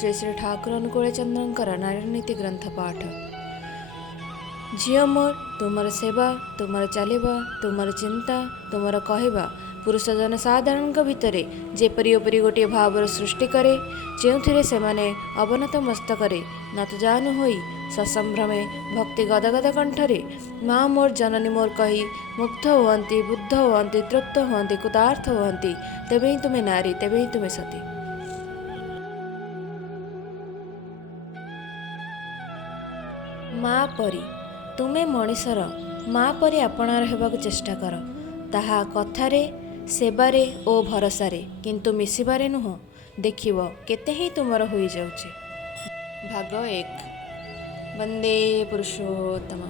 श्री श्री ठाकुर अनुकूल चंद्रंकर नारायण नीति ग्रंथ पाठ। झियो मोर तुमर सेवा तुमर चलवा तुमर चिंता तुमर कहवा पुरुष जन साधारण भितर जेपरी ओपरी गोटे भावर सृष्टि करे जो से अवनत मस्तकरे नतजान होई ससंभ्रमे भक्ति गदगद कंठरे माँ मोर जननी मोर कही मुग्ध हुअन्ति बुद्ध हुअन्ति तृप्त हुअन्ति कृतार्थ हुअन्ति तेबे ही तुम्हें नारी तेबे ही तुम्हें सती। माँ परी तुमे मनीषर माँ परी आपणार हेबाकु चेष्टा कर ताहा कथारे सेबारे ओ भरसारे किंतु मिसिबारे नुह देखिव केते ही तुमर होई जाउछे। भाग 1 वंदे पुरुषोत्तम।